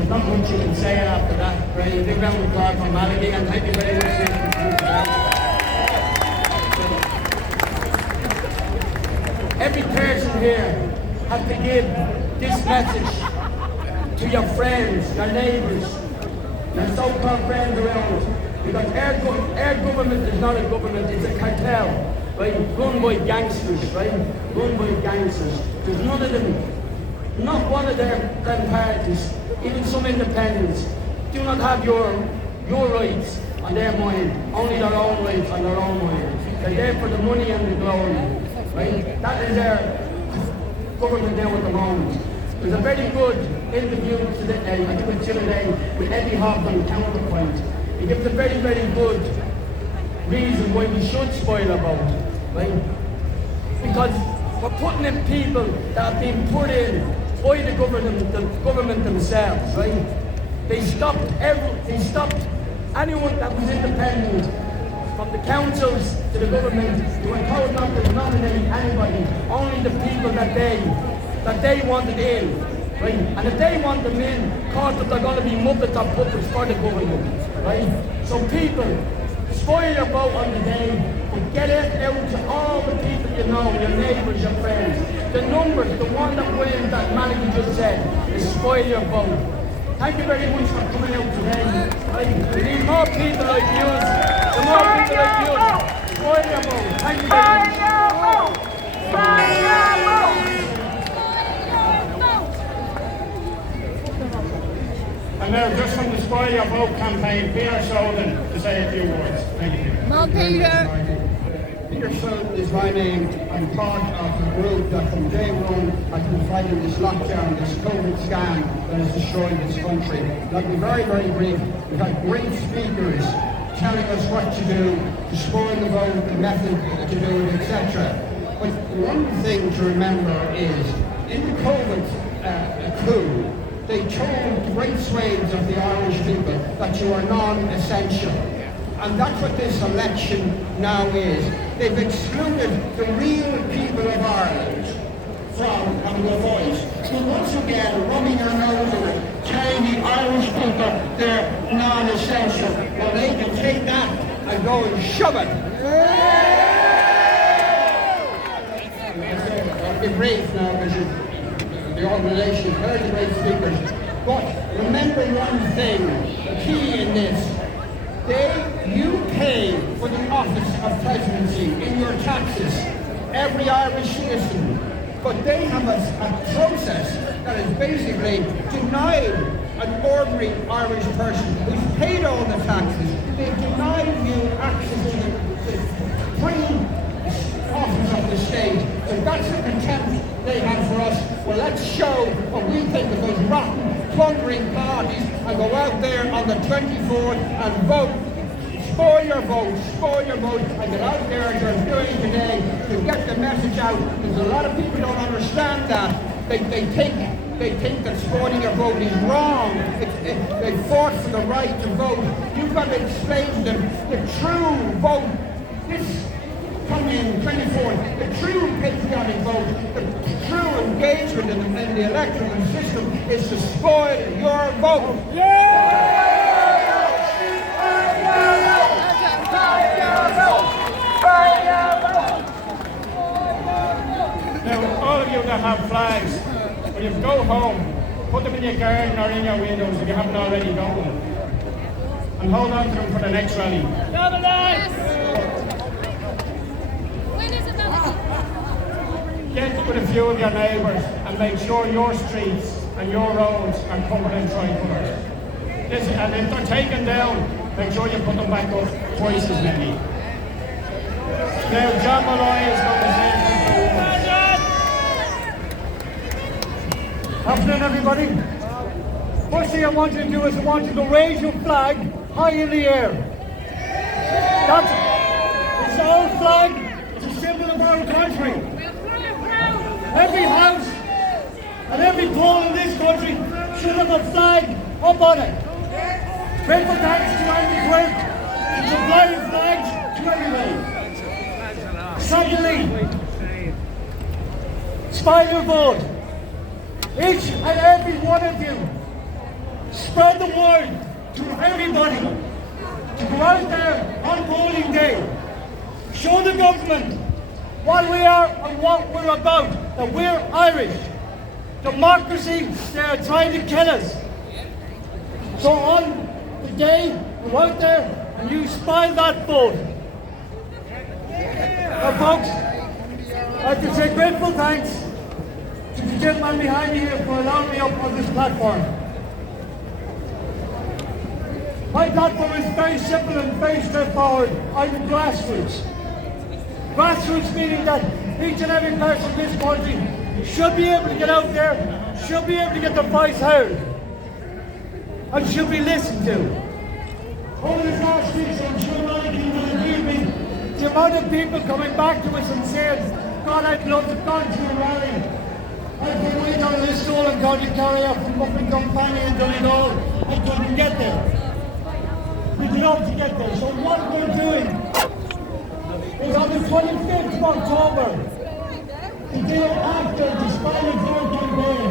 there's not much you can say after that, right? A big round of applause for Maliki, and thank you very much for every person here has to give this message to your friends, your neighbours, your so-called friends around. Because our government is not a government, it's a cartel, right? Run by gangsters, right? Run by gangsters. There's none of them, not one of them parties, even some independents, do not have your rights on their mind, only their own rights on their own mind. They're there for the money and the glory, right? That is our government now at the moment. There's a very good interview today, I think it's today, with Eddie Hobbs on Counterpoint. He gives a very, very good reason why we should spoil our vote, right? Because we're putting in people that have been put in by the government themselves, right? They stopped anyone that was independent, from the councils to the government. They were told not to nominate anybody, only the people that they wanted in, right? And if they want them in, of course that they're going to be muppets or puppets for the government. Right? So people, spoil your vote on the day and get it out to all the people you know, your neighbours, your friends. The numbers, the one that wins that Maliki just said, is spoil your vote. Thank you very much for coming out today. Right? We need more people like you. The more people like you, spoil your vote. Thank you very much. Spoil your vote. And now, just from the Spoil Your Vote campaign, Peter Sheldon to say a few words. Thank you. Peter Sheldon is my name. I'm part of the group that from day one has been fighting this lockdown, this COVID scam that has destroyed this country. And I'll be very, very brief. We've had great speakers telling us what to do to spoil the vote, the method to do it, etc. But one thing to remember is, in the COVID coup, they told great swathes of the Irish people that you are non-essential. And that's what this election now is. They've excluded the real people of Ireland from having a voice. So once again, rubbing their nose in it, telling the Irish people they're non-essential. Well, they can take that and go and shove it. I'll be brief now because the organisation has heard the great speakers. But remember one thing, the key in this. You pay for the office of presidency in your taxes, every Irish citizen. But they have a process that is basically denied an ordinary Irish person who's paid all the taxes. They denied you access to the supreme office of the state. So that's the contempt they have for us. Well, let's show what we think of those rotten, plundering parties and go out there on the 24th and vote. Spoil your vote, and get out there as you're doing today to get the message out. Because a lot of people don't understand that. They think that spoiling your vote is wrong. They fought for the right to vote. You've got to explain to them the true vote. This coming 24th, the true patriotic vote, the true engagement in the electoral system is to spoil your vote. Yeah! Now, all of you that have flags, when you go home, put them in your garden or in your windows if you haven't already got them. And hold on to them for the next rally. Get with a few of your neighbours and make sure your streets and your roads are covered in tricolours. And if they're taken down, make sure you put them back up twice as many. Now, John Malloy is going to say something. Afternoon, everybody. First thing I want you to do is I want you to raise your flag high in the air. It's our flag. It's a symbol of our country. Every house and every pole in this country should have a flag up on it. Grateful thanks to Andy Quirk for supplying flags to everybody. Secondly, spoil your vote. Each and every one of you Spread the word to everybody to go out there on polling day. Show the government what we are and what we're about, that we're Irish. Democracy, they are trying to kill us. So on the day, go out there and you spoil that vote. Now folks, I'd like to say grateful thanks to the gentleman behind me here for allowing me up on this platform. My platform is very simple and very straightforward. I'm grassroots. Grassroots meaning that each and every person in this country should be able to get out there, should be able to get their voice heard, and should be listened to. Over this last week, I'm sure a lot of you will agree with me, the amount of people coming back to us and saying, God, I'd love to go to a rally. I've been waiting on this stolen county carrier from up in Dunfanny and Donegal. I couldn't get there. We'd love to get there. So what we're doing is on the 25th of October, the day after the Spinal Cord campaign,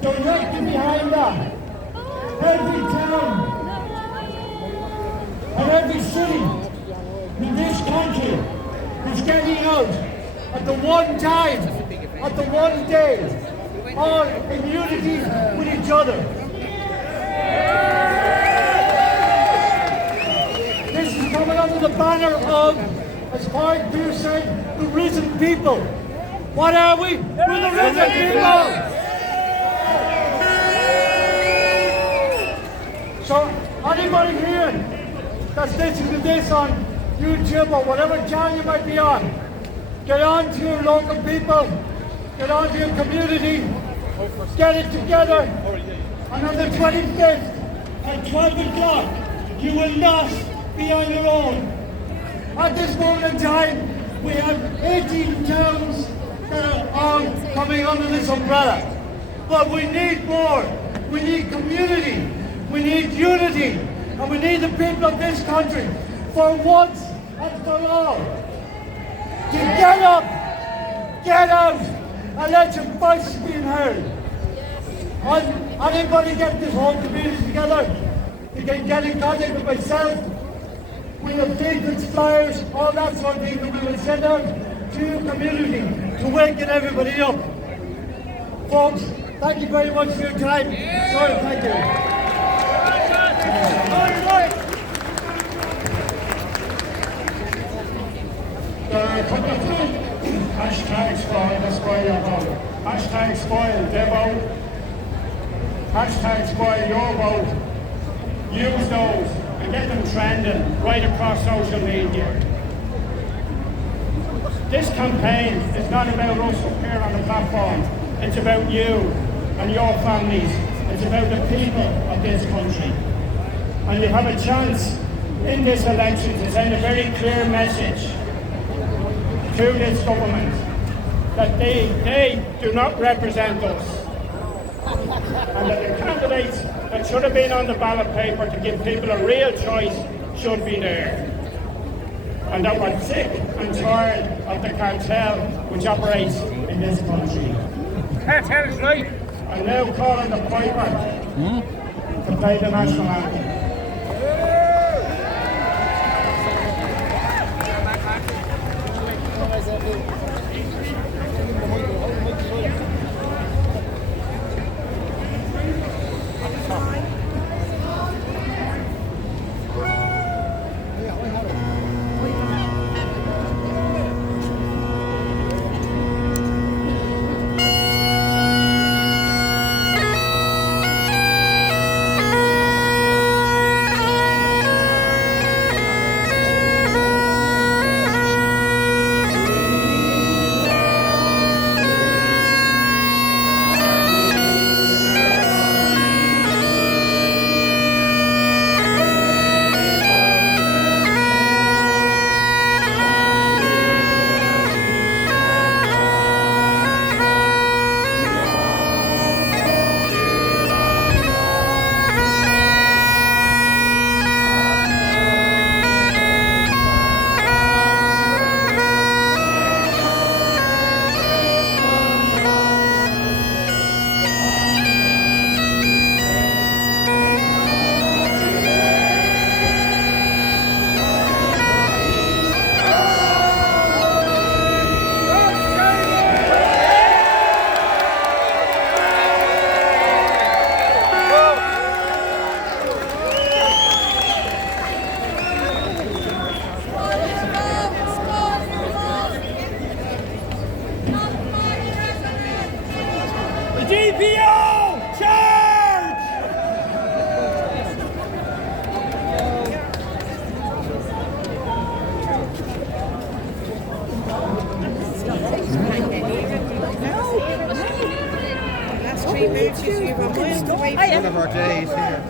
directly behind that, every town and every city in this country is getting out at the one time, at the one day, all in unity with each other. This is coming under the banner of, as Mark Beer said, the risen people. What are we? We're the risen people! So, anybody here that's listening to this on YouTube or whatever channel you might be on, get on to your local people, get on to your community, get it together, and on the 25th at 12 o'clock, you will not be on your own. At this moment in time, we have 18 towns that are all coming under this umbrella. But we need more. We need community. We need unity. And we need the people of this country, for once and for all, to get up, get out, and let your voice be heard. And anybody get this whole community together, you can get in contact with myself. We have papers, flyers, all that sort of thing that we will send out to your community to waken everybody up. Folks, thank you very much for your time. Sorry, thank you. There are a couple of hashtags for the spoil your vote. Hashtag spoil their vote. Hashtag spoil your vote. Use those and get them trending right across social media. This campaign is not about us up here on the platform. It's about you and your families. It's about the people of this country. And you have a chance in this election to send a very clear message to this government that they do not represent us. And that the candidates that should have been on the ballot paper to give people a real choice should be there. And that we're sick and tired of the cartel which operates in this country. Cartel is right. I'm now calling the piper to play the national anthem. days here.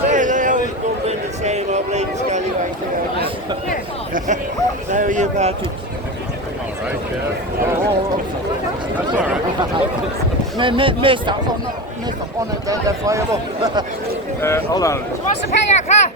They always go in the same old lady scallywag. How are you, Patrick? Alright, yeah. That's alright. Mr. Unidentifiable. Hold on. What's the pay your car?